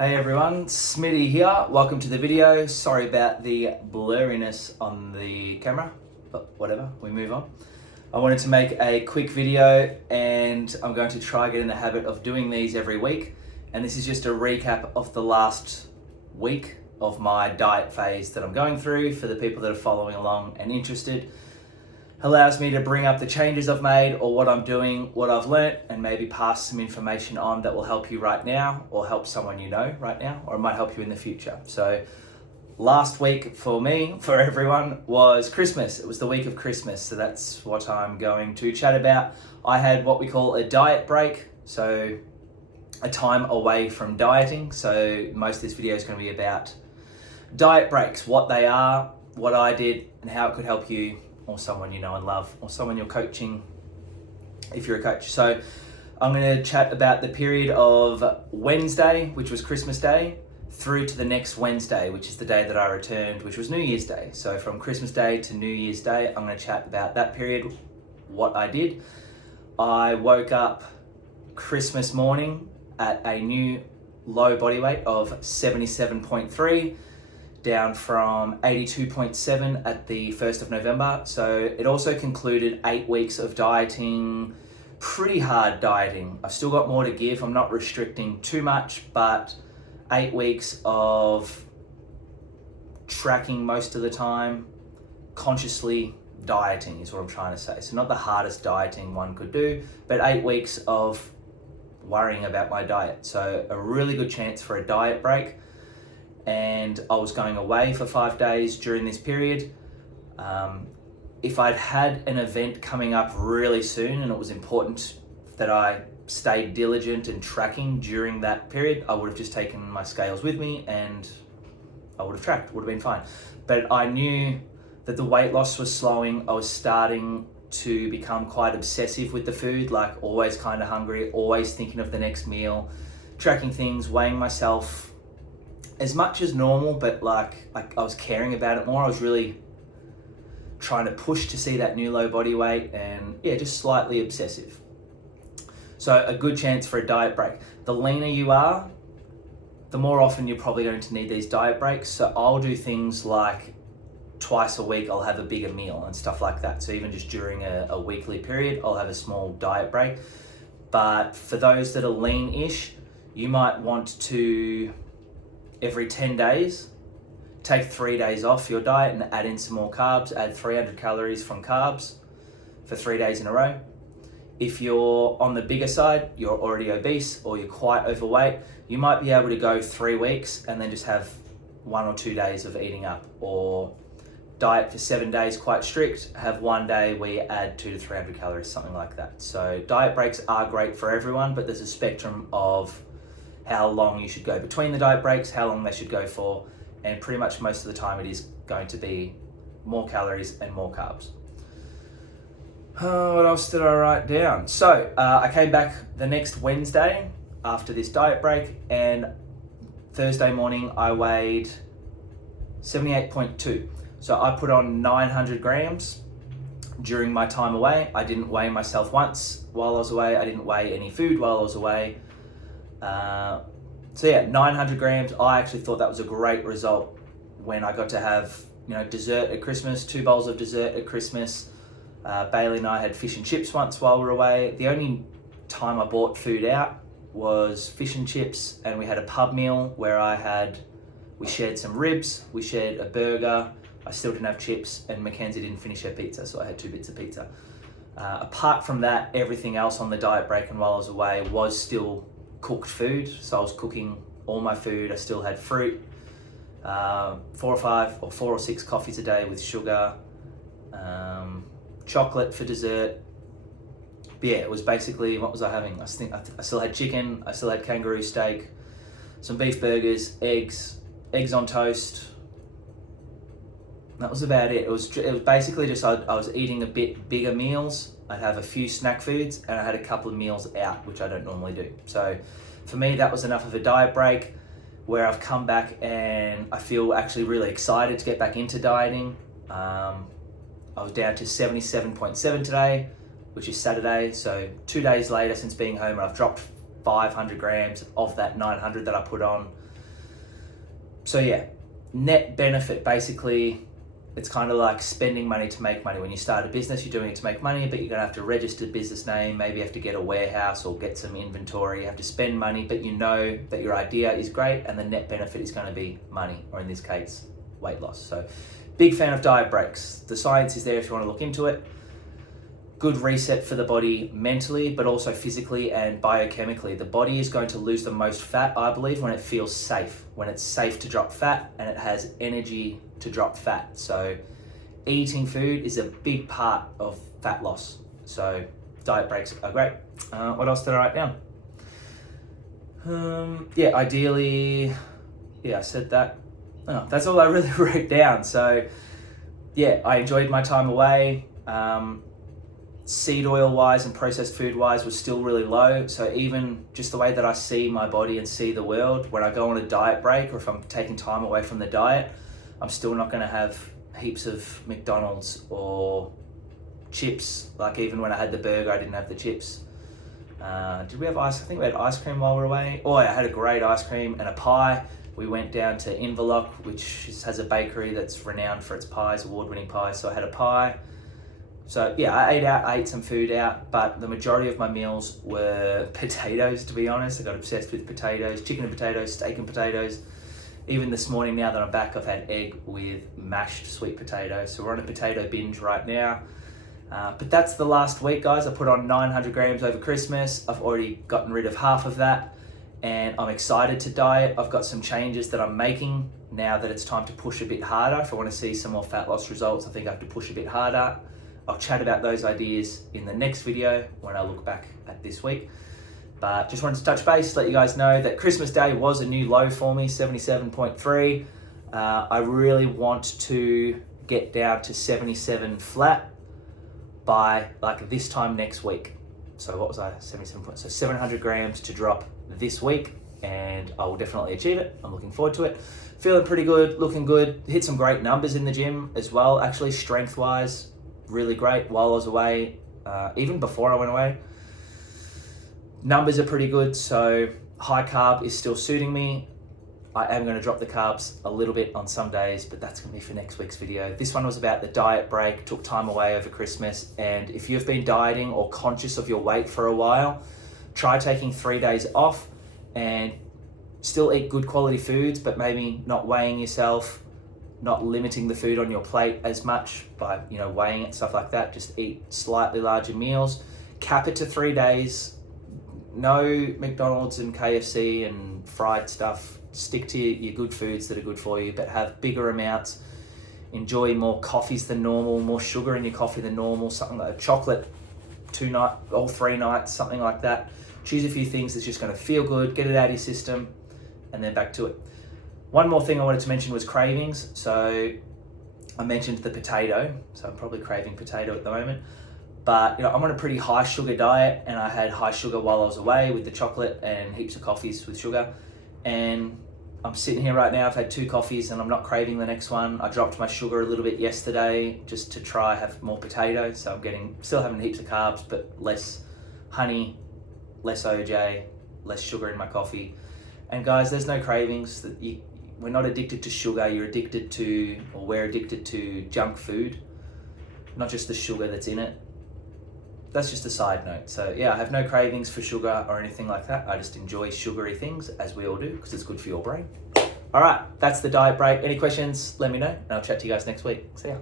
Hey everyone, Smitty here. Welcome to the video. Sorry about the blurriness on the camera, but whatever, we move on. I wanted to make a quick video and I'm going to try get in the habit of doing these every week. And this is just a recap of the last week of my diet phase that I'm going through for the people that are following along and interested. Allows me to bring up the changes I've made or what I'm doing, what I've learnt, and maybe pass some information on that will help you right now or help someone you know right now, or it might help you in the future. So last week for me, for everyone, was Christmas. It was the week of Christmas, so that's what I'm going to chat about. I had what we call a diet break, so a time away from dieting. So most of this video is going to be about diet breaks, what they are, what I did, and how it could help you or someone you know and love, or someone you're coaching if you're a coach. So I'm going to chat about the period of Wednesday, which was Christmas Day, through to the next Wednesday, which is the day that I returned, which was New Year's Day. So from Christmas Day to New Year's Day, I'm going to chat about that period, what I did. I woke up Christmas morning at a new low body weight of 77.3, down from 82.7 at the 1st of November. So it also concluded 8 weeks of dieting, pretty hard dieting. I've still got more to give. I'm not restricting too much, but 8 weeks of tracking most of the time, consciously dieting is what I'm trying to say. So not the hardest dieting one could do, but 8 weeks of worrying about my diet. So a really good chance for a diet break. And I was going away for 5 days during this period. If I'd had an event coming up really soon and it was important that I stayed diligent and tracking during that period, I would have just taken my scales with me and I would have tracked, would have been fine. But I knew that the weight loss was slowing. I was starting to become quite obsessive with the food, like always kind of hungry, always thinking of the next meal, tracking things, weighing myself as much as normal, but like I was caring about it more. I was really trying to push to see that new low body weight and just slightly obsessive. So a good chance for a diet break. The leaner you are, the more often you're probably going to need these diet breaks. So I'll do things like twice a week, I'll have a bigger meal and stuff like that. So even just during a weekly period, I'll have a small diet break. But for those that are lean-ish, you might want to, every 10 days, take 3 days off your diet and add in some more carbs, add 300 calories from carbs for 3 days in a row. If you're on the bigger side, you're already obese or you're quite overweight, you might be able to go 3 weeks and then just have 1 or 2 days of eating up, or diet for 7 days quite strict, have 1 day where you add 200 to 300 calories, something like that. So diet breaks are great for everyone, but there's a spectrum of how long you should go between the diet breaks, how long they should go for, and pretty much most of the time it is going to be more calories and more carbs. What else did I write down? So I came back the next Wednesday after this diet break, and Thursday morning I weighed 78.2. So I put on 900 grams during my time away. I didn't weigh myself once while I was away. I didn't weigh any food while I was away. 900 grams. I actually thought that was a great result when I got to have, dessert at Christmas, 2 bowls of dessert at Christmas. Bailey and I had fish and chips once while we were away. The only time I bought food out was fish and chips, and we had a pub meal where we shared some ribs, we shared a burger. I still didn't have chips, and Mackenzie didn't finish her pizza, so I had 2 bits of pizza. Apart from that, everything else on the diet break and while I was away was still cooked food. So I was cooking all my food. I still had fruit, 4 or 6 coffees a day with sugar, chocolate for dessert. But it was basically, what was I having? I still had chicken, I still had kangaroo steak, some beef burgers, eggs on toast. That was about it. It was basically just I was eating a bit bigger meals. I'd have a few snack foods and I had a couple of meals out, which I don't normally do. So for me, that was enough of a diet break where I've come back and I feel actually really excited to get back into dieting. I was down to 77.7 today, which is Saturday. So 2 days later since being home, I've dropped 500 grams of that 900 that I put on. So yeah, net benefit, basically, it's kind of like spending money to make money. When you start a business, you're doing it to make money, but you're gonna have to register the business name, maybe you have to get a warehouse or get some inventory, you have to spend money, but you know that your idea is great and the net benefit is gonna be money, or in this case, weight loss. So big fan of diet breaks. The science is there if you wanna look into it. Good reset for the body mentally, but also physically and biochemically. The body is going to lose the most fat, I believe, when it feels safe, when it's safe to drop fat and it has energy to drop fat. So eating food is a big part of fat loss. So diet breaks are great. What else did I write down? Yeah, ideally, yeah, I said that. Oh, that's all I really wrote down. So yeah, I enjoyed my time away. Seed oil wise and processed food wise was still really low. So even just the way that I see my body and see the world, when I go on a diet break or if I'm taking time away from the diet, I'm still not going to have heaps of McDonald's or chips. Like even when I had the burger, I didn't have the chips. Did we have ice? I think we had ice cream while we were away. Oh, I had a great ice cream and a pie. We went down to Inverloch, which has a bakery that's renowned for its pies, award-winning pies. So I had a pie. So yeah, I ate some food out, but the majority of my meals were potatoes, to be honest. I got obsessed with potatoes, chicken and potatoes, steak and potatoes. Even this morning, now that I'm back, I've had egg with mashed sweet potatoes. So we're on a potato binge right now. But that's the last week, guys. I put on 900 grams over Christmas. I've already gotten rid of half of that and I'm excited to diet. I've got some changes that I'm making now that it's time to push a bit harder. If I want to see some more fat loss results, I think I have to push a bit harder. I'll chat about those ideas in the next video when I look back at this week. But just wanted to touch base, let you guys know that Christmas Day was a new low for me, 77.3. I really want to get down to 77 flat by like this time next week. So what was I, 77 points? So 700 grams to drop this week and I will definitely achieve it. I'm looking forward to it. Feeling pretty good, looking good. Hit some great numbers in the gym as well. Actually, strength-wise, really great while I was away, even before I went away. Numbers are pretty good, so high carb is still suiting me. I am going to drop the carbs a little bit on some days, but that's going to be for next week's video. This one was about the diet break, took time away over Christmas, and if you've been dieting or conscious of your weight for a while, try taking 3 days off and still eat good quality foods, but maybe not weighing yourself, not limiting the food on your plate as much by, weighing it, stuff like that. Just eat slightly larger meals. Cap it to 3 days. No McDonald's and KFC and fried stuff. Stick to your good foods that are good for you, but have bigger amounts. Enjoy more coffees than normal, more sugar in your coffee than normal, something like chocolate 3 nights, something like that. Choose a few things that's just going to feel good, get it out of your system, and then back to it. One more thing I wanted to mention was cravings. So I mentioned the potato, so I'm probably craving potato at the moment. But I'm on a pretty high sugar diet and I had high sugar while I was away with the chocolate and heaps of coffees with sugar. And I'm sitting here right now, I've had 2 coffees and I'm not craving the next one. I dropped my sugar a little bit yesterday just to try have more potato. So I'm still having heaps of carbs, but less honey, less OJ, less sugar in my coffee. And guys, there's no cravings. We're not addicted to sugar, we're addicted to junk food, not just the sugar that's in it. That's just a side note. So yeah, I have no cravings for sugar or anything like that. I just enjoy sugary things, as we all do, because it's good for your brain. All right, that's the diet break. Any questions, let me know, and I'll chat to you guys next week. See ya.